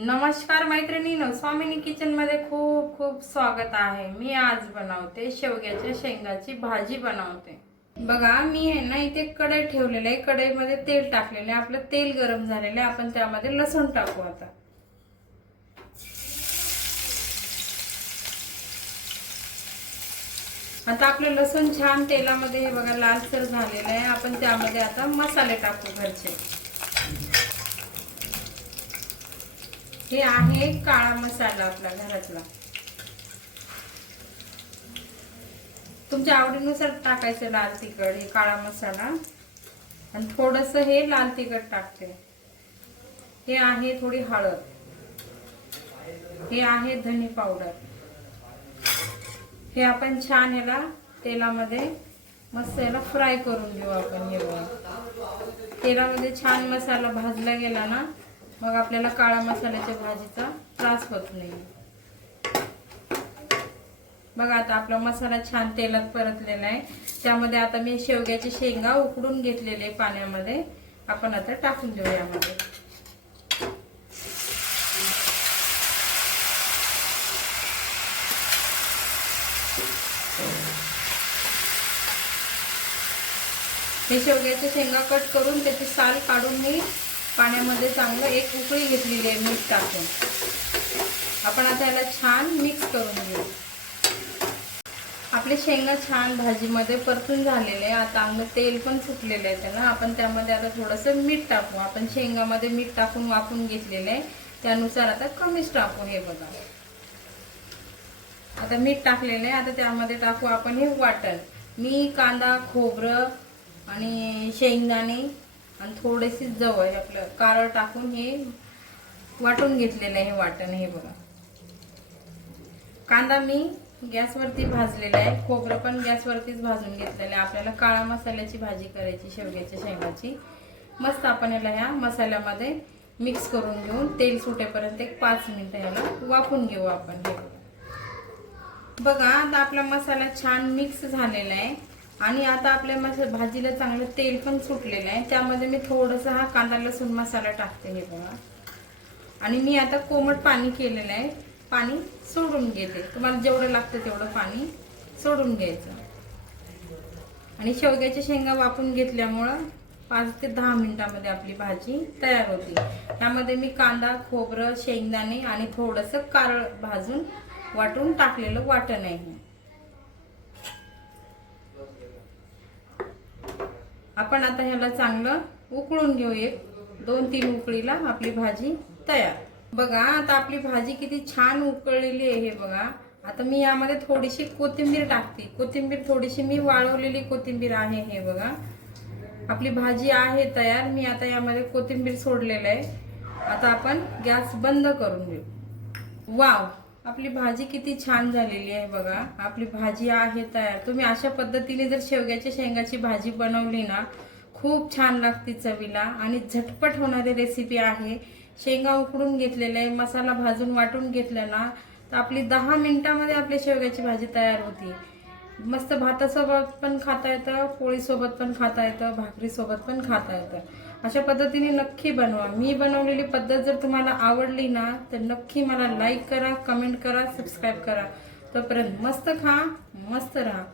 नमस्कार मैत्रिणींनो, स्वामिनी किचन मध्ये खूप खूप स्वागत आहे। मी आज बनवते शेवग्याच्या शेंगाची भाजी बनवते। बघा, मी आहे ना इथे कढई ठेवलेली आहे। कढईमध्ये तेल टाकलेले आहे। आपलं तेल गरम झालेलं आहे। आपण त्यामध्ये लसूण टाकू। आता आपलं लसूण छान तेलामध्ये हे बघा लालसर झालेलं आहे। आपण त्यामध्ये आता मसाले टाकू घरचे। हे आहे काळा मसाला आपला घरातला। तुमच्या आवडीनुसार टाकायचं लाल तिखट, हे काळा मसाला, आणि थोडंसं हे लाल तिखट टाकते। हे आहे थोडी हळद, हे आहे धने पावडर। हे आपण छान याला तेलामध्ये मस्त याला फ्राय करून घेऊ आपण। हे तेलामध्ये छान मसाला भाजला गेला ना, मग आपल्याला काळा मसाल्याच्या भाजीचा त्रास होत नाही। बघा, आता आपला मसाला छान तेलात परतलेला आहे। त्यामध्ये आता मी शेवग्याची शेंगा उकडून घेतलेले पाण्यामध्ये आपण आता टाकून देऊ यामध्ये। हे शेवग्याच्या शेंगा कट करून त्याची साल काढून मी पाण्यामध्ये चांगलं एक उकळी घेतलेली आहे मीठ टाकून। आपण आता याला छान मिक्स करून घेऊ। आपले शेंगा छान भाजीमध्ये परतून झालेले आहे। आता चांगलं तेल पण सुटलेलं आहे त्याला। आपण त्यामध्ये आता थोडंसं मीठ टाकू। आपण शेंगामध्ये मीठ टाकून वाफून घेतलेलं आहे, त्यानुसार आता कमीच टाकू। हे बघा, आता मीठ टाकलेलं आहे। आता त्यामध्ये टाकू आपण हे वाटण। मी कांदा, खोबरं आणि शेंगदाणे आणि थोडेसे जवळ आपलं कारळ टाकून हे वाटून घेतलेलं आहे। हे वाटण हे बघा, कांदा मी गॅसवरती भाजलेला आहे, खोबरं पण गॅसवरतीच भाजून घेतलेलं आहे। आपल्याला काळा मसाल्याची भाजी करायची शेवग्याच्या शेंगाची। मस्त आपण याला ह्या मसाल्यामध्ये मिक्स करून घेऊन तेल सुटेपर्यंत एक 5 मिनिटं याला वाफून घेऊ आपण। हे बघा, आता आपला मसाला छान मिक्स झालेला आहे आणि आता आपल्या भाजीला चांगलं तेल पण सुटलेलं आहे। त्यामध्ये मी थोडंसं हा कांदा लसूण मसाला टाकते। हे बघा, आणि मी आता कोमट पाणी केलेलं आहे, पाणी सोडून घेते। तुम्हाला जेवढं लागतं तेवढं पाणी सोडून घ्यायचं। आणि शेवग्याच्या शेंगा वाफून घेतल्यामुळं 5 ते 10 मिनिटांमध्ये आपली भाजी तयार होती। त्यामध्ये मी कांदा, खोबरं, शेंगदाणे आणि थोडंसं कारळ भाजून वाटून टाकलेलं वाटण आहे। आपण आता ह्याला चांगलं उकळून घेऊ। 1-2-3 उकळीला आपली भाजी तयार। बघा, आता आपली भाजी किती छान उकळलेली आहे। हे बघा, आता मी यामध्ये थोडीशी कोथिंबीर टाकते। कोथिंबीर थोडीशी मी वाळवलेली कोथिंबीर आहे। हे बघा, आपली भाजी आहे तयार। मी आता यामध्ये कोथिंबीर सोडलेलं आहे। आता आपण गॅस बंद करून घेऊ। वाव, आपली भाजी किती छान झालेली आहे। बघा, आपली भाजी आहे तयार। तुम्ही अशा पद्धतीने जर शेवग्याच्या शेंगाची भाजी बनवली ना, खूप छान लागते चवीला आणि झटपट होणारी रेसिपी आहे। शेंगा उकडून घेतलेले आहे, मसाला भाजून वाटून घेतला ना, तर आपली 10 मिनिटांमध्ये आपली शेवग्याची भाजी तयार होती। मस्त भातासोबत पण खाता येतं, पोळीसोबत पण खाता येतं, भाकरीसोबत पण खाता येतं। अशा पद्धतीने नक्की बनवा। मी बनवलेली पद्धत जर तुम्हाला आवडली ना, तर नक्की मला लाईक करा, कमेंट करा, सबस्क्राईब करा। तोपर्यंत मस्त खा, मस्त राहा।